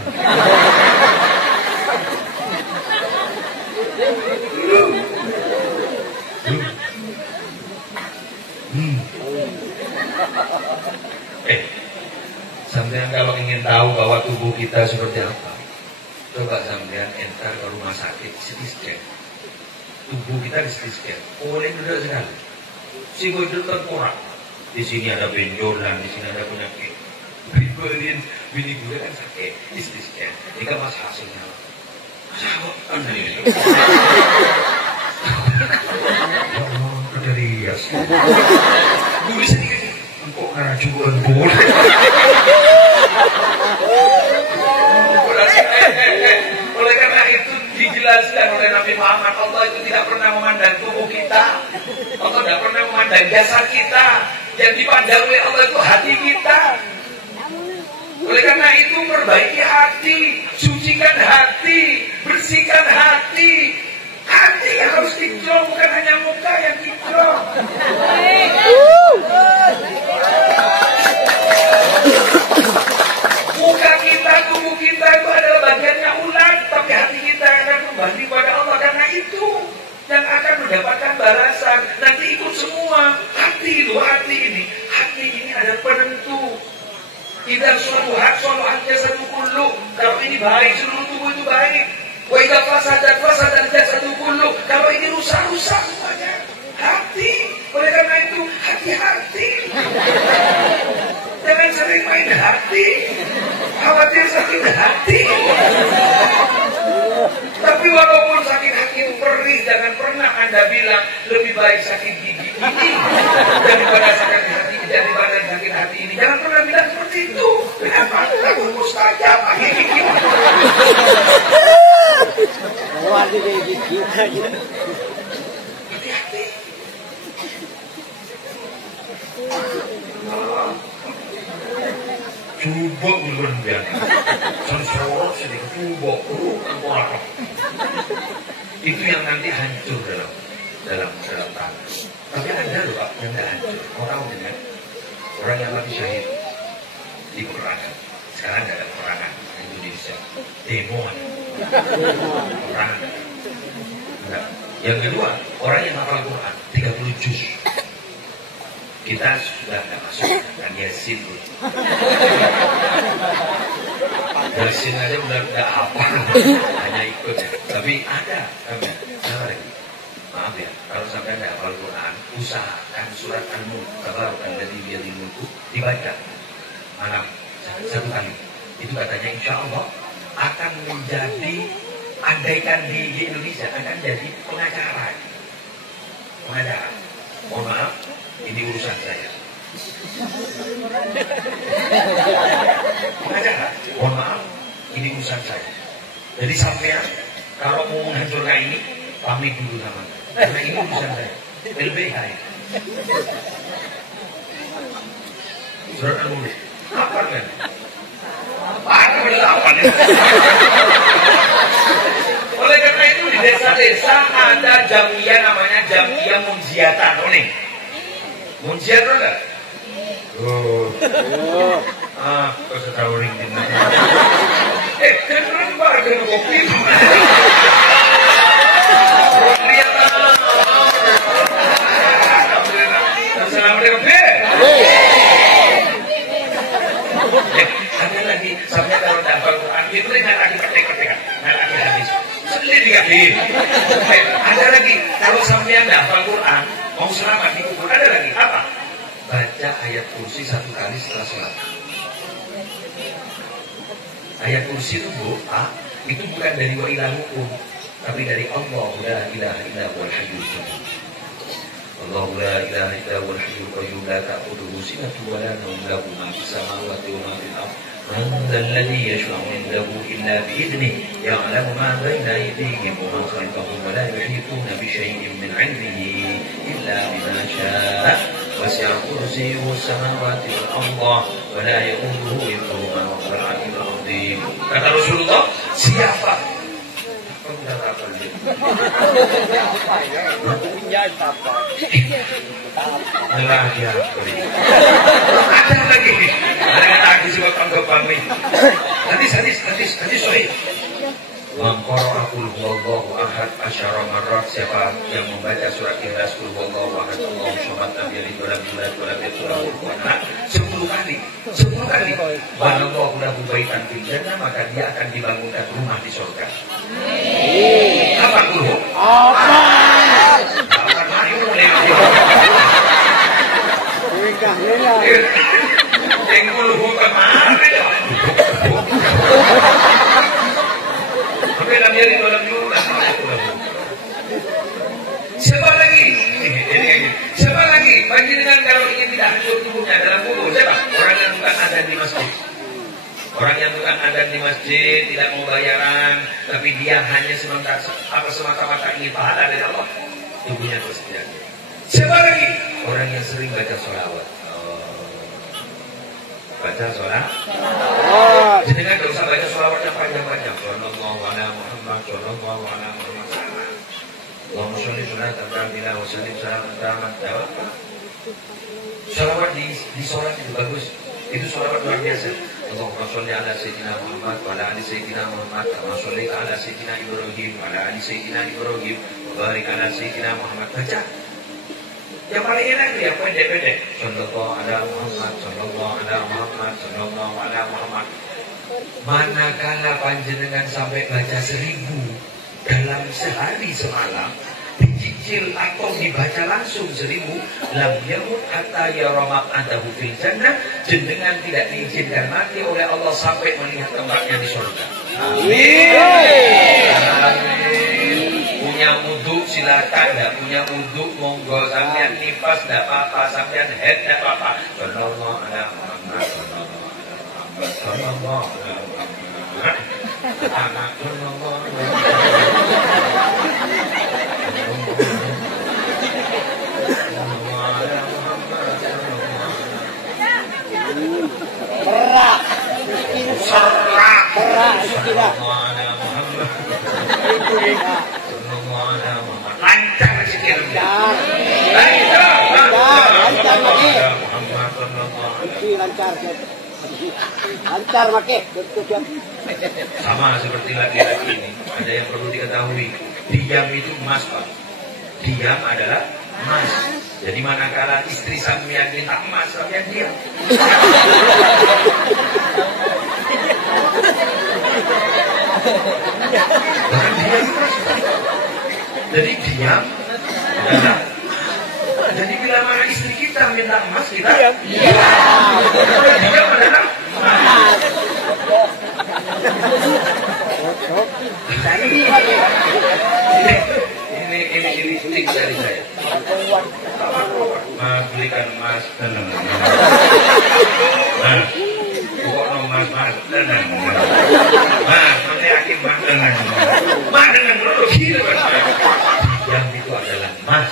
Sampean kalau ingin tahu bahwa tubuh kita seperti apa, coba sampean entar ke rumah sakit CT scan. Tubuh kita di CT scan, oleh benar sekali. Sigoidul tengkorak, Di sini ada benjolan, di sini ada penyakit. Bini gue kan sakit, istri ini kan mas hasilnya. Masa apa? Ini. Ada rias. Gue bisa dikasih. Kok ngarajuan boleh? Oleh karena itu dijelaskan oleh Nabi Muhammad, Allah itu tidak pernah memandang tubuh kita, Allah tidak pernah memandang jasad kita, yang dipandang oleh Allah itu hati kita. Oleh karena itu perbaiki hati, sucikan hati, bersihkan hati. Hati yang harus dikinclong, bukan hanya muka yang kinclong. Muka kita, tubuh kita itu adalah bagiannya ulat, tapi hati kita akan kembali pada Allah. Karena itu yang akan mendapatkan balasan. Nanti ikut semua. Hati ini adalah penentu. Idza sholuhat jasadu kullu. Kalau ini baik, seluruh tubuh itu baik. Wa idza fasadat jasadu kullu. Kalau ini rusak semuanya. Hati. Oleh karena itu, hati-hati. Jangan sering main hati. Khawatir sakit hati. Tapi walaupun sakit hati itu perih, jangan pernah Anda bilang lebih baik sakit gigi ini daripada sakit hati ini. Jangan pernah bilang seperti itu. Kenapa? Takut mustajab gigi. Hati-hati. Coba ulun biar sensorot sedikit coba orang itu yang nanti hancur dalam tangan. Tapi ada loh Pak yang tidak hancur. Mau tahu dengan orang yang mati syahid di peperangan. Sekarang tidak ada peperangan di Indonesia. Demo peperangan. Enggak. Yang kedua, orang yang hafal Quran 30 juz. Kita sudah tidak masuk kan Yasin. Yasin aja udah tidak apa, hanya ikut ya. Tapi ada, maaf ya, kalau sampai tidak hafal Quran, usahakan surat An-Nur, Tabarakalladzii biyadihil mulku dibaca malam satu kali. Itu katanya insya Allah akan menjadi, andaikan di Indonesia akan jadi pengacara. Mohon maaf. Ini urusan saya. Pengacara, mohon maaf, ini urusan saya. Jadi sampean kalau mau menghancurkan ini, pamit dulu sama saya. Karena ini urusan saya. LBH ya. Surat An-Nur. Apa kan? Apa berdelapan ya? Oleh karena itu di desa-desa ada jamiah namanya jamiah Munziatan. Munjiat ada? Kau setahu ring di mana? Keren banget dengan kopi. Lihat Assalamualaikum. Ada lagi, sampai kalau tak hafal Quran itu nggak lagi ketik-ketikan, nggak lagi hadis. Sulit dikasih. Ada lagi, kalau sampai anda hafal Quran, mau selamat di kubur, ada lagi apa? Baca ayat kursi 1 kali setelah sholat. Ayat kursi itu doa, itu bukan dari wa ilahukum, tapi dari Allah la ilaha illa huwal hayyul qayyum. Allah la ilaha illa huwal hayyul qayyum la ta'khudhuhu sinatun wa la nawm lahu ma fis samawati wa ma fil ardh. Man dhal ladzi yashfa'u 'indahu illa bi idhnihi ya'lamu ma bayna aydihim wa ma khalfahum wa la yuhituna bi shay'in min 'ilmihi illa bima sha'a. وسع كرسيه السماوات والأرض ولا يؤوده حفظهما وهو العلي العظيم. Kata Rasulullah, siapa? Ada lagi, sebab anggap kami. Hadis sorry. Mengqara'a qul huwallahu ahad asyara marrat, siapa yang membaca surat Ikhlas qul huwallahu ahad Allahu samad lam yalid wa lam yulad wa lam yakul lahu kufuwan ahad 10 kali banallahu lahu baitan fil jannah, maka dia akan dibangunkan rumah di surga. Apa guru? Apa? Tenggul buka mana ya? Tapi dalam jadi dalam dulu. Siapa lagi? Siapa lagi? Panjenengan kalau ingin tidak hancur tubuhnya dalam wudu, siapa? Orang yang bukan adzan di masjid. Orang yang bukan adzan di masjid, tidak mau bayaran, tapi dia hanya semata-mata ingin pahala dari Allah, tubuhnya tersedia. Siapa lagi? Orang yang sering baca sholawat. Baca sholawat. Jadi kan tidak usah baca sholawat yang panjang-panjang. Sallallahu ala Muhammad, sallallahu ala Muhammad. Allahumma sholli sholatan kamila wa sallim salatan tamat. Sholawat di sholat itu bagus. Itu sholawat luar biasa. Allahumma sholli ala sayyidina Muhammad wa ala ali sayyidina Muhammad kama shollaita ala sayyidina Ibrahim wa ala ali sayyidina Ibrahim wa barik ala sayyidina Muhammad. Baca. Yang paling enak itu yang pendek-pendek. Sallallahu ala Muhammad, sallallahu ala Muhammad, sallallahu ala Muhammad. Manakala panjenengan sampai baca 1000 dalam sehari semalam, dicicil atau dibaca langsung 1000, lam yamut hatta yara maq'adahu fil jannah, jenengan tidak diizinkan mati oleh Allah sampai melihat tempatnya di surga. Amin. Amin. Punya wudu silakan, tidak punya wudu monggo, sampean nifas tidak apa-apa, sampean head tidak apa-apa. Sallallahu ala Muhammad, sallallahu ala Muhammad, sallallahu ala Muhammad. Anak sallallahu ala lancar sikit. Lancar makin. Sama seperti laki-laki ini, ada yang perlu diketahui. Diam itu emas, Pak. Diam adalah emas. Jadi manakala istri sampean minta emas, sampean diam. Jadi diam adalah. Jadi bila mana istri kita minta emas, kita diam. Diam adalah emas. Ini stik dari saya. Mas belikan emas tenang. Mas, pokoknya mas tenang. Mas, nanti akhir mas tenang. Mas dengan gitu kan. Yang itu adalah emas.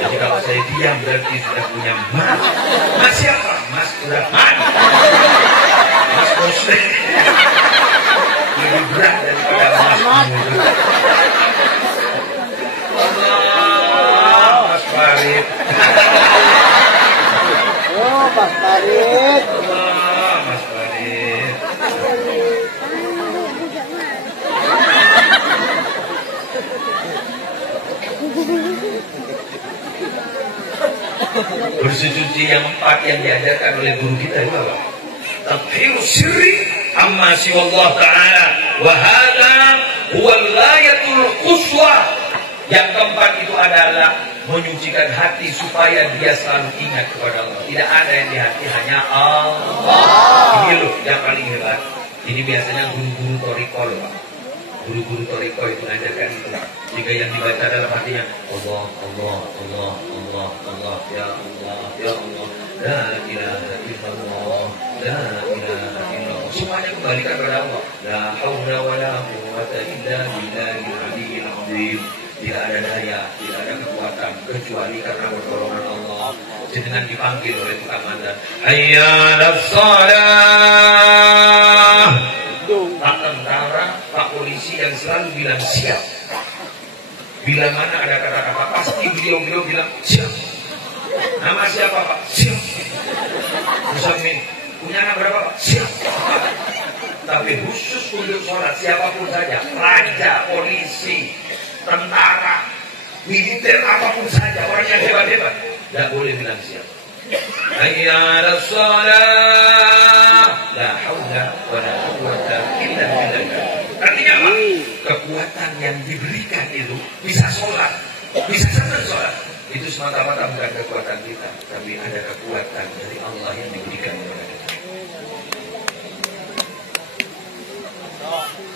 Jadi kalau saya diam berarti sudah punya emas. Mas siapa? Mas Rahman. Mas Muslim. Lebih berat daripada emas. Mas Farid. Oh, Mas Farid. Mas Farid. Bersuci yang 4 yang diajarkan oleh guru kita itu apa? Tathhirus sirri amma siwallah ta'ala wa hadha huwa al-ghayatul quswa. Yang keempat itu adalah menyucikan hati supaya dia selalu ingat kepada Allah. Tidak ada yang di hati, hanya Allah. Ini loh yang paling hebat. Ini biasanya guru-guru toriko loh, Pak. Guru-guru toriko itu mengajarkan itu. Jika yang dibaca dalam hatinya Allah, Allah, Allah, Allah, Allah, ya Allah, ya Allah, la ilaha illallah, la ilaha illallah. Semuanya kembalikan kepada Allah. La haula wa la quwwata illa billahil aliyyil azim. Tidak ada daya, tidak ada kekuatan kecuali karena pertolongan Allah. Dengan dipanggil oleh tukang mandan, hayya 'alas shalah. Pak tentara, Pak polisi yang selalu bilang siap. Bila mana ada kata-kata pasti beliau bilang siap. Nama siapa Pak? Siap. Musamin, punya anak berapa Pak? Siap. Tapi khusus untuk sholat siapapun saja, raja, polisi, tentara, militer, apapun saja, orang yang hebat-hebat, tidak boleh bilang siap. Hayya 'alas shalah, la haula wa la quwwata illa billah. Artinya apa? Kekuatan yang diberikan itu bisa sholat, bisa senang sholat, Itu semata-mata bukan kekuatan kita, tapi ada kekuatan dari Allah yang diberikan kepada kita.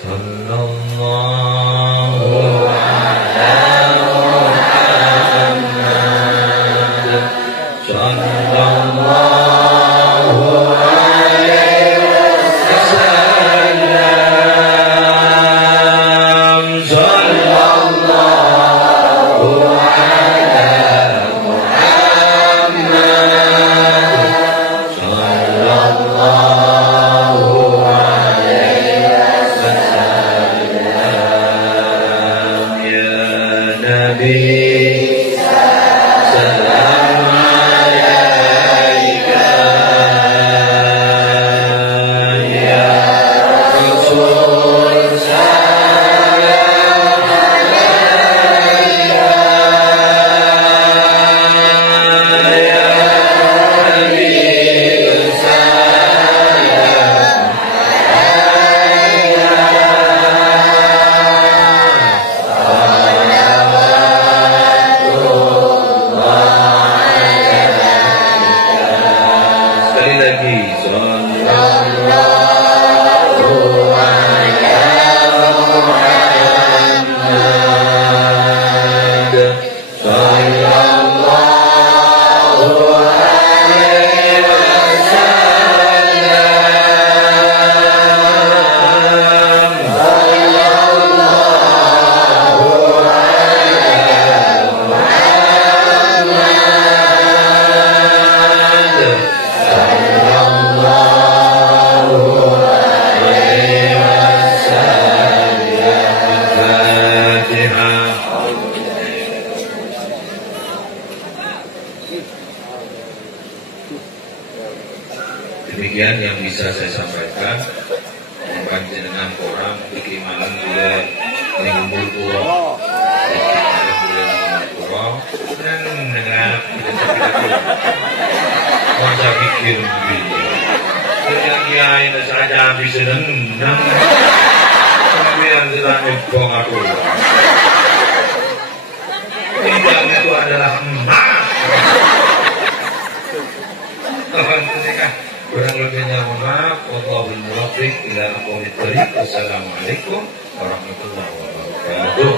Sallallahu ala Muhammad, sallallahu alaihi wasallam, sallallahu ala Muhammad, sallallahu alaihi wasallam, ya Nabi. Salam alaika ya Rasul, salam alaika ya Habib, salam sekali lagi, sallallahu ala Muhammad, sallallahu alaihi wasallam, sallallahu ala Muhammad, sallallahu alaihi wasallam. Fatihah. Demikian yang bisa saya sampaikan. Mohon jenengan orang iki malam boleh ngumpul kula. Iki malam boleh ngumpul kula. Nenengap masa pikir begini. Yang kiai saja bisa nendang. Tapi yang sedang nyebong aku. Tidak, itu adalah emas. Kurang lebihnya mohon maaf. Wallahul muwaffiq ila aqwamit thoriq. Wassalamualaikum warahmatullahi wabarakatuh.